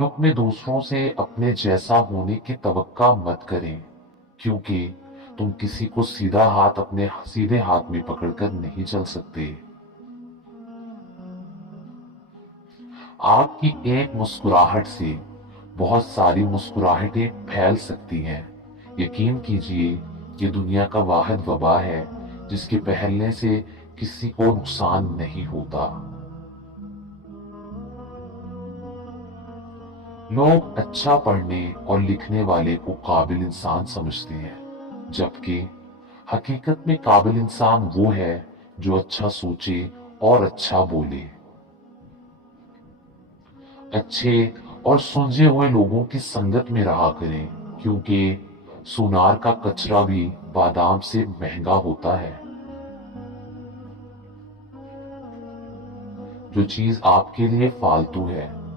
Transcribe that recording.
ताल्लुक में दूसरों से अपने जैसा होने की तवक्का मत करें, क्योंकि तुम किसी को सीधा हाथ अपने सीधे हाथ में पकड़कर नहीं चल सकते। आपकी एक मुस्कुराहट से बहुत सारी मुस्कुराहटें फैल सकती हैं। यकीन कीजिए, ये दुनिया का वाहिद वबा है जिसके फैलने से किसी को नुकसान नहीं होता। लोग अच्छा पढ़ने और लिखने वाले को काबिल इंसान समझते हैं, जबकि हकीकत में काबिल इंसान वो है जो अच्छा सोचे और अच्छा बोले। अच्छे और सुलझे हुए लोगों की संगत में रहा करें, क्योंकि सुनार का कचरा भी बादाम से महंगा होता है। जो चीज आपके लिए फालतू है